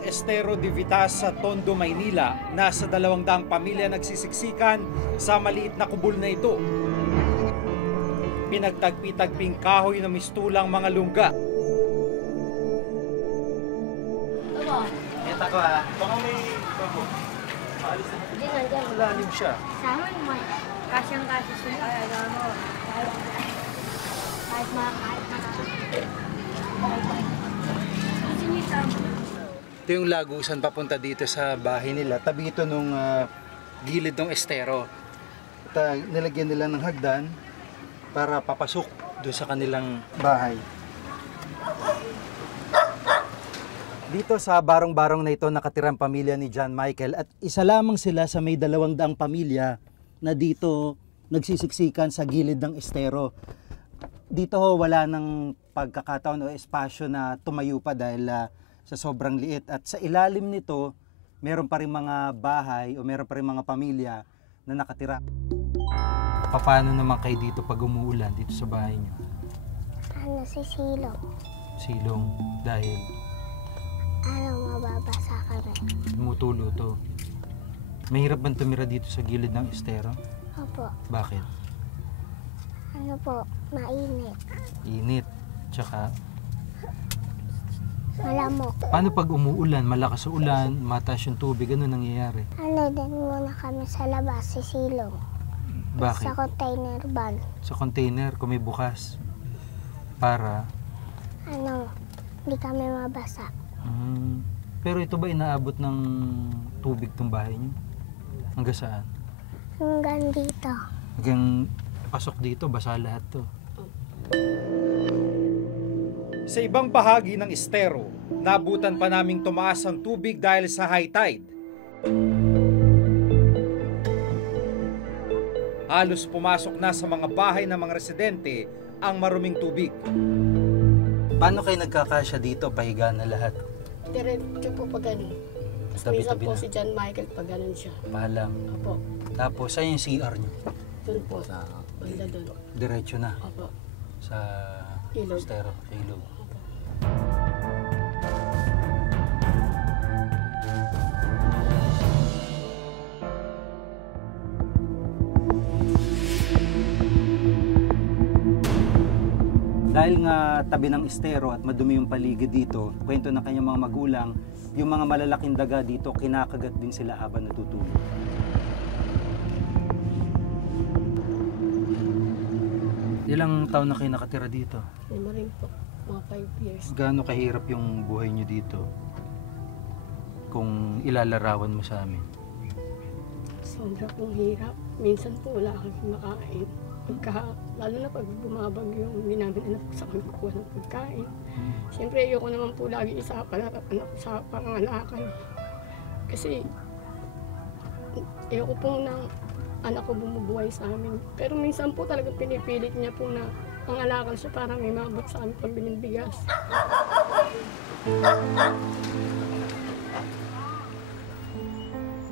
ng Estero de Vitas sa Tondo, Maynila, nasa 200 pamilya nagsisiksikan sa maliit na kubol na ito. Pinagtagpi-tagping kahoy na mistulang mga lungga. Kita ko ha. Baka may babo. Maalis na. Hindi, nandiyan. Malalim siya. Sama naman. Kasyang-kasya siya. Kahit Ito yung lagusan papunta dito sa bahay nila. Tabi ito nung gilid ng estero. At nilagyan nila ng hagdan para papasok doon sa kanilang bahay. Dito sa barong-barong na ito nakatirang pamilya ni John Michael at isa lamang sila sa may 200 pamilya na dito nagsisiksikan sa gilid ng estero. Dito wala ng pagkakataon o espasyo na tumayo pa dahil sa sobrang liit. At sa ilalim nito, meron pa rin mga bahay o meron pa rin mga pamilya na nakatira. Paano naman kayo dito pag umuulan dito sa bahay niyo? si silong. Silong dahil Mababasa kami. tumutulo to. Mahirap bang tumira dito sa gilid ng estero? Opo. Bakit? Mainit. Init. Tsaka, Malamok. paano pag umuulan, malakas sa ulan, mataas yung tubig, ano nangyayari? Din muna kami sa labas, si silong. Bakit? Sa container van. Sa container, kung may bukas. Para? Hindi kami mabasa. Pero ito ba inaabot ng tubig tong bahay niyo? Hanggang saan? Hanggang dito. Hanggang pasok dito, basa lahat to. Sa ibang bahagi ng estero, nabutan pa naming tumaas ang tubig dahil sa high tide. Halos pumasok na sa mga bahay ng mga residente ang maruming tubig. Paano kayo nagkakasya dito? Pahiga na lahat. Diretso po pag ganun. Minsan po si John Michael pag ganun siya. Palang. Opo. Tapos, saan yung CR nyo? Doon po. Banda doon. Diretso na. Opo. Sa Ilog. estero, sa ilog. Dahil nga tabi ng estero at madumi yung paligid dito, kwento ng kanyang mga magulang, yung mga malalaking daga dito, kinakagat din sila habang natutulog. Ilang taon na kayo nakatira dito? Lima rin po. Mga 5 years. Gaano kahirap yung buhay nyo dito kung ilalarawan mo sa amin? Sobra pong hirap. Minsan po wala kami makain. Lalo na pag bumabagyo, hindi namin anak sa kukuha ng pagkain. Siyempre, ayoko naman po lagi isa sa pangangalakan. Kasi, ayoko pong ng anak ko bumubuhay sa amin. Pero minsan po talaga pinipilit niya po na pangalakan siya para may mabot sa amin pambiling bigas.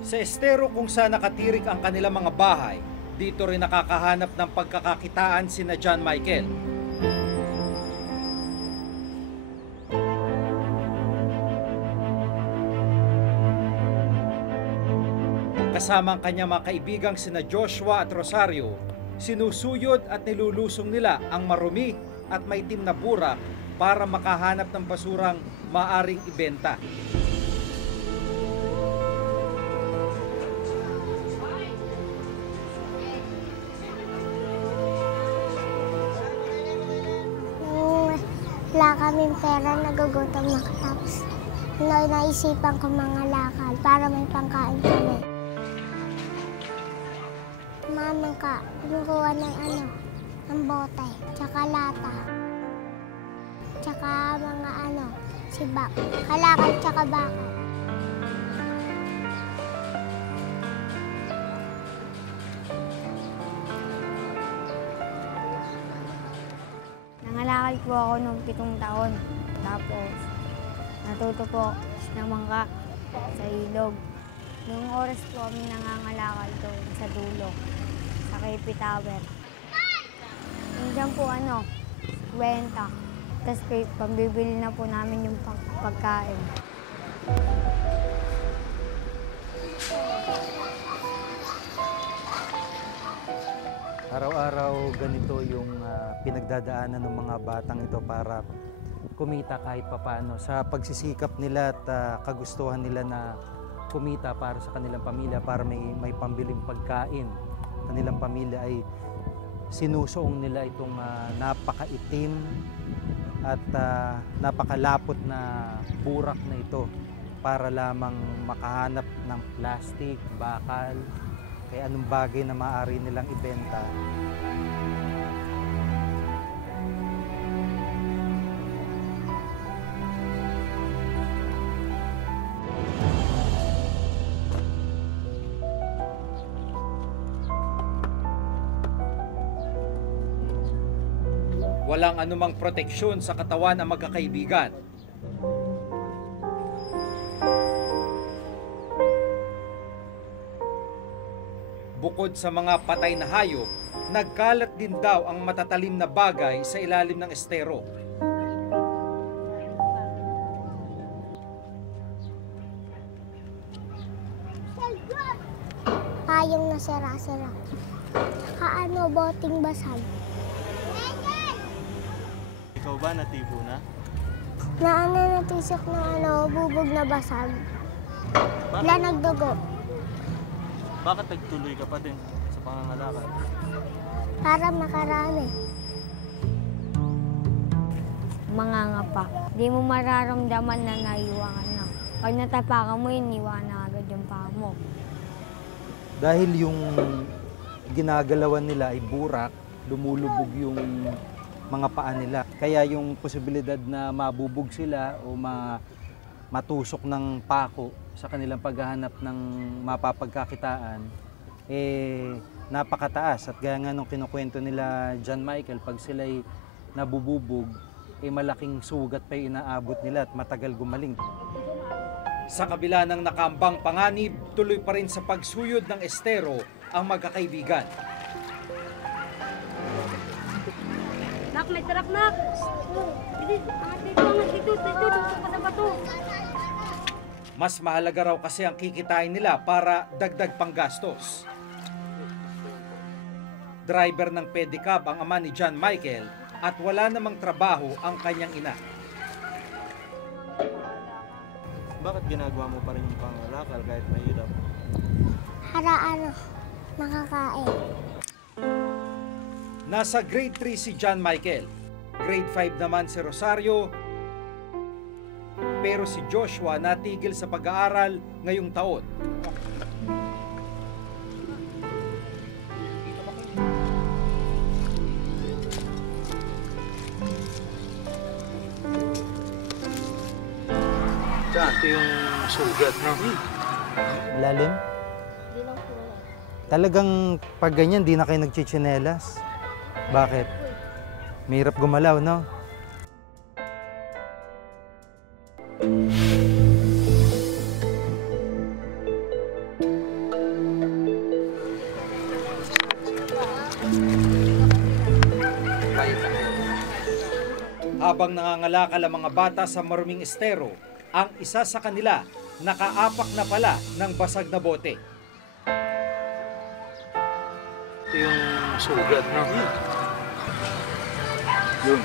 Sa estero kung saan nakatirik ang kanilang mga bahay, dito rin nakakahanap ng pagkakakitaan sina John Michael. Kasama ang kanyang mga kaibigang sina Joshua at Rosario, sinusuyod at nilulusong nila ang marumi at maitim na burak para makahanap ng basurang maaring ibenta. Wala kaming pera, nagugutom na tapos naisipan ko mga lakad para may pangkain kami. Mamang ka, kumukuha ng bote, tsaka lata, tsaka mga sibak, kalakal tsaka bakal. Nangalakal po ako nung 7 taon. Tapos, natuto po ng mangga sa ilog. Noong oras po kami nangangalakal doon sa dulo, sa KP Tower. Nandiyan po 20. Tapos pambibili na po namin yung pagkain. Araw-araw ganito yung pinagdadaanan ng mga batang ito para kumita kahit papaano sa pagsisikap nila at kagustuhan nila na kumita para sa kanilang pamilya, para may pambiling pagkain. Kanilang pamilya ay sinusuong nila itong napakaitim at napakalapot na burak na ito para lamang makahanap ng plastic, bakal, kaya anong bagay na maaari nilang ibenta. Walang anumang proteksyon sa katawan ang magkakaibigan. Bukod sa mga patay na hayop, nagkalat din daw ang matatalim na bagay sa ilalim ng estero. Payong na sira-sira. Saka boting basag. Ikaw ba natibo na? Natisok ng bubog na basag. Bakit? Wala nagdugo. Bakit nagtuloy ka pa din sa pangangalakal? Para makarami. Mangangapa. Di mo mararamdaman na naiwangan na. Pag natapakan mo, iniwan na agad yung paa mo. Dahil yung ginagalawan nila ay burak, lumulubog yung mga paa nila. Kaya yung posibilidad na mabubog sila o matusok ng pako sa kanilang paghahanap ng mapapagkakitaan, napakataas. At gaya nga nung kinukwento nila John Michael, pag sila'y nabububog, malaking sugat pa yung inaabot nila at matagal gumaling. Sa kabila ng nakambang panganib, tuloy pa rin sa pagsuyod ng estero ang magkakaibigan. Nak, may tarak, nak! Dito, sa bato. Mas mahalaga raw kasi ang kikitain nila para dagdag panggastos. Driver ng pedicab ang ama ni John Michael at wala namang trabaho ang kanyang ina. Bakit ginagawa mo pa rin yung pangangalakal kahit mahirap? Para makakain. Nasa grade 3 si John Michael. Grade 5 naman si Rosario. Pero si Joshua natigil sa pag-aaral ngayong taon. Ito yung sugat, no? Lalim? Talagang pag ganyan, di na kayo nagchichinelas. Bakit? Mahirap gumalaw, no? Habang nangangalakal ang mga bata sa maruming estero, ang isa sa kanila nakaapak na pala ng basag na bote. Ito yung sugat, no? Yun.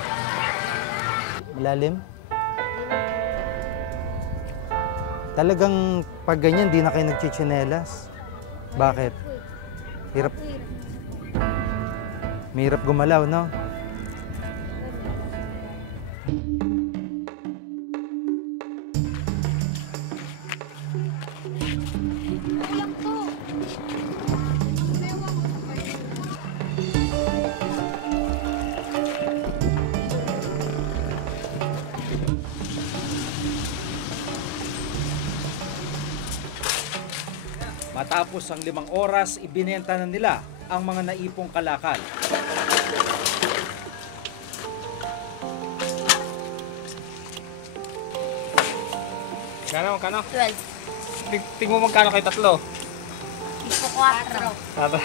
Malalim? Talagang pag ganyan, di na kayo nagchichinelas. Bakit? Mahirap gumalaw, no? Matapos ang 5 oras, ibinenta na nila ang mga naipong kalakal. Kano? 12. Tingmo magkano kay tatlo? Ipo 4. Taba.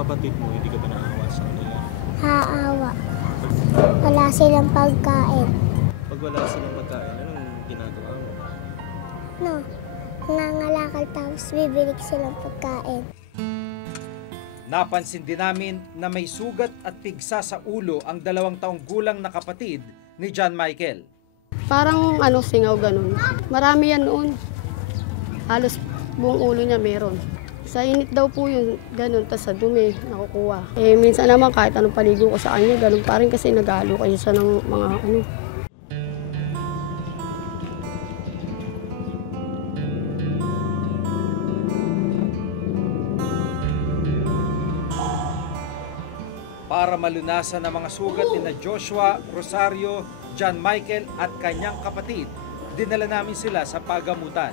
kapatid mo, hindi ka ba naawa sa kanila? Haawa. Wala silang pagkain. Pag wala silang pagkain, anong ginagawa mo? No, nangangalakal tapos bibili silang pagkain. Napansin din namin na may sugat at pigsa sa ulo ang 2 taong gulang na kapatid ni John Michael. Parang singaw ganun. Marami yan noon. Halos buong ulo niya meron. Sa init daw po yun, ganun, tas sa dumi, nakukuha. Minsan naman kahit anong paligo ko sa kanya, ganun pa rin kasi nagalo kayo sa ng mga Para malunasan ang mga sugat ni na Joshua, Rosario, John Michael at kanyang kapatid, dinala namin sila sa pagamutan.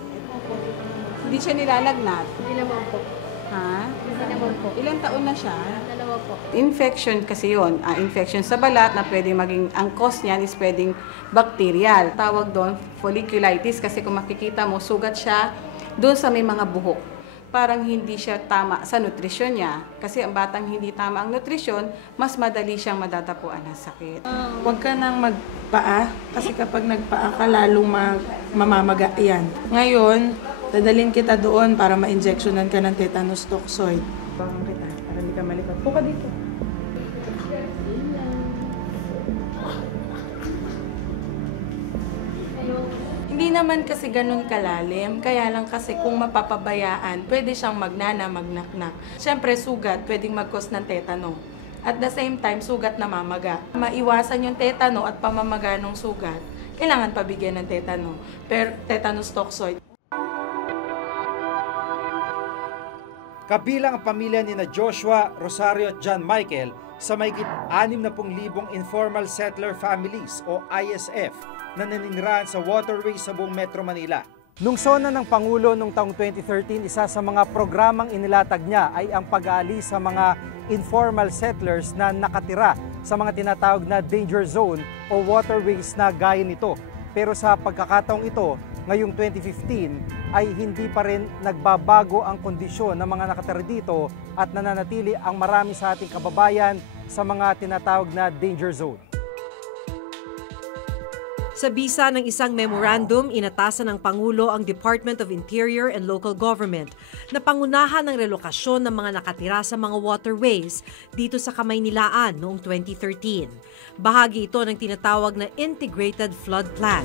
Hindi siya nilalagnat. Hindi naman po. Ha? Hindi naman po. Ilang taon na siya? 2 po. Infection kasi yun. Infection sa balat na pwedeng maging, ang cause niyan is pwedeng bacterial. Tawag doon folliculitis kasi kung makikita mo, sugat siya doon sa may mga buhok. Parang hindi siya tama sa nutrisyon niya. Kasi ang batang hindi tama ang nutrisyon, mas madali siyang madadapuan ng sakit. Huwag ka nang magpaa kasi kapag nagpaa ka lalong mamamaga yan. Ngayon, dadalhin kita doon para ma-injectionan ka ng tetanus toxoid. Bakang kita para hindi ka malikot. Puka dito. Hindi naman kasi ganun kalalim, kaya lang kasi kung mapapabayaan, pwede siyang magnanaknak. Siyempre sugat, pwedeng mag-cause ng tetano. At the same time, sugat na mamaga. Maiwasan yung tetano at pamamaga ng sugat, kailangan pabigyan ng tetano, tetanus toxoid. Kabilang ang pamilya ni na Joshua, Rosario at John Michael sa mahigit 60,000 informal settler families o ISF na naninirahan sa waterways sa buong Metro Manila. Nung sona ng Pangulo noong taong 2013, isa sa mga programang inilatag niya ay ang pag-aalis sa mga informal settlers na nakatira sa mga tinatawag na danger zone o waterways na gaya nito. Pero sa pagkakataong ito, ngayong 2015 ay hindi pa rin nagbabago ang kondisyon ng mga nakatira dito at nananatili ang marami sa ating kababayan sa mga tinatawag na danger zone. Sa bisa ng isang memorandum, inatasan ng Pangulo ang Department of Interior and Local Government na pangunahan ng relokasyon ng mga nakatira sa mga waterways dito sa Kamaynilaan noong 2013. Bahagi ito ng tinatawag na Integrated Flood Plan.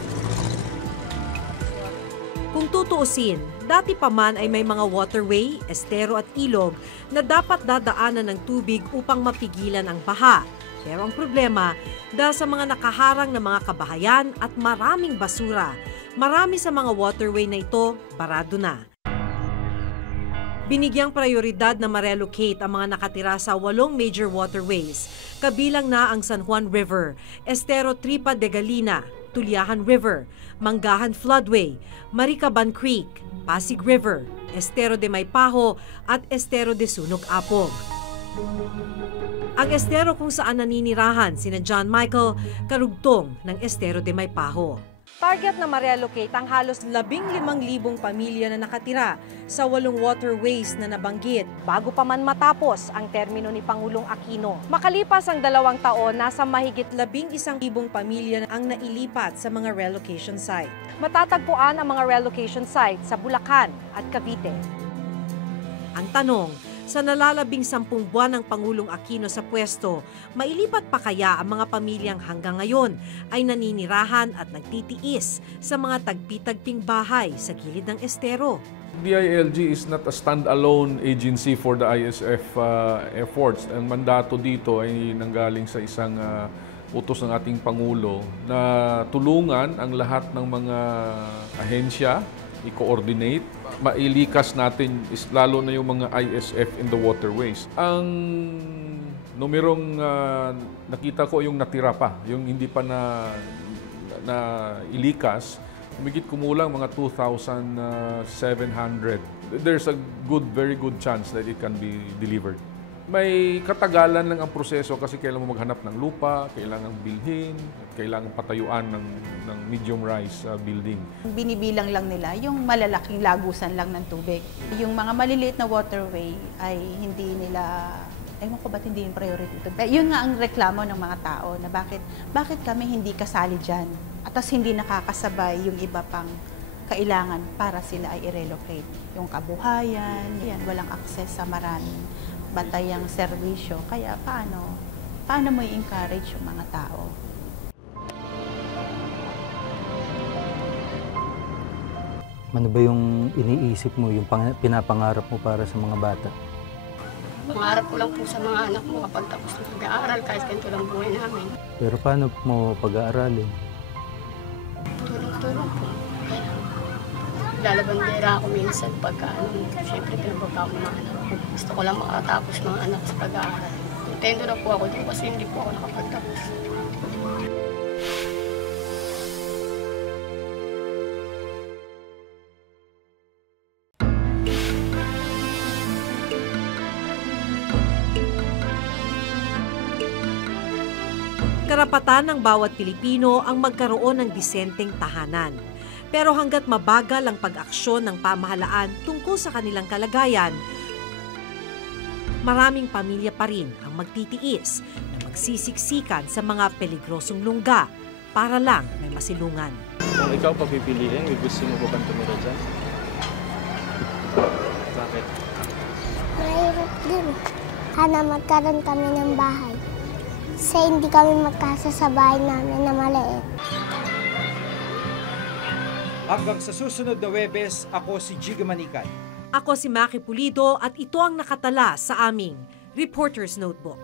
Kung tutuusin, dati pa man ay may mga waterway, estero at ilog na dapat dadaanan ng tubig upang mapigilan ang baha. Pero ang problema, dahil sa mga nakaharang na mga kabahayan at maraming basura, marami sa mga waterway na ito barado na. Binigyang prioridad na ma-relocate ang mga nakatira sa 8 major waterways, kabilang na ang San Juan River, Estero Tripa de Galina, Tulyahan River, Manggahan Floodway, Maricaban Creek, Pasig River, Estero de Maypaho at Estero de Sunog-Apog. Ang estero kung saan naninirahan sina John Michael, karugtong ng Estero de Maypaho. Target na ma-relocate ang halos 15,000 pamilya na nakatira sa 8 waterways na nabanggit bago pa man matapos ang termino ni Pangulong Aquino. Makalipas ang 2 taon, nasa mahigit 11,000 pamilya ang nailipat sa mga relocation site. Matatagpuan ang mga relocation site sa Bulacan at Cavite. Ang tanong, sa nalalabing 10 buwan ng Pangulong Aquino sa pwesto, mailipat pa kaya ang mga pamilyang hanggang ngayon ay naninirahan at nagtitiis sa mga tagpi-tagping bahay sa gilid ng estero? DILG is not a stand-alone agency for the ISF efforts. Ang mandato dito ay nanggaling sa isang utos ng ating Pangulo na tulungan ang lahat ng mga ahensya, i-coordinate, mailikas natin is lalo na yung mga ISF in the waterways. Ang numerong nakita ko yung natira pa, yung hindi pa na ilikas, humigit kumulang mga 2,700. There's a very good chance that it can be delivered. May katagalan lang ang proseso kasi kailangan mo maghanap ng lupa, kailangan bilhin, kailangan patayuan ng medium-rise building. Binibilang lang nila yung malalaking lagusan lang ng tubig. Yung mga maliliit na waterway ay hindi nila Ewan ko ba't hindi yung priority ito. Yun nga ang reklamo ng mga tao na bakit kami hindi kasali dyan at tas hindi nakakasabay yung iba pang kailangan para sila ay i-relocate. Yung kabuhayan, yan, walang access sa maraming bantayang serbisyo. Kaya paano mo i-encourage yung mga tao? Ano ba yung iniisip mo, yung pinapangarap mo para sa mga bata? Pangarap ko lang po sa mga anak mo kapag tapos ng pag-aaral, kahit ganito lang buhay namin. Pero paano mo pag-aaralin? Tulong-tulong po. Lalabandera ako minsan pagka, siyempre pinababa ko mga anak ko. Gusto ko lang makatapos mga anak sa pag-aaral. Contento na po ako doon kasi hindi po ako nakapagtapos. Karapatan ng bawat Pilipino ang magkaroon ng disenteng tahanan. Pero hanggat mabagal ang pag-aksyon ng pamahalaan tungkol sa kanilang kalagayan, maraming pamilya pa rin ang magtitiis na magsisiksikan sa mga peligrosong lungga para lang may masilungan. Kung ikaw papipiliin, may gusto mo ba bang tumira dyan? Bakit? Mahirap din. Sana magkaroon kami ng bahay. Kasi hindi kami magkasa sa bahay namin na maliit. Hanggang sa susunod na Webes, ako si Jiga Manikay. Ako si Maki Pulido at ito ang nakatala sa aming Reporter's Notebook.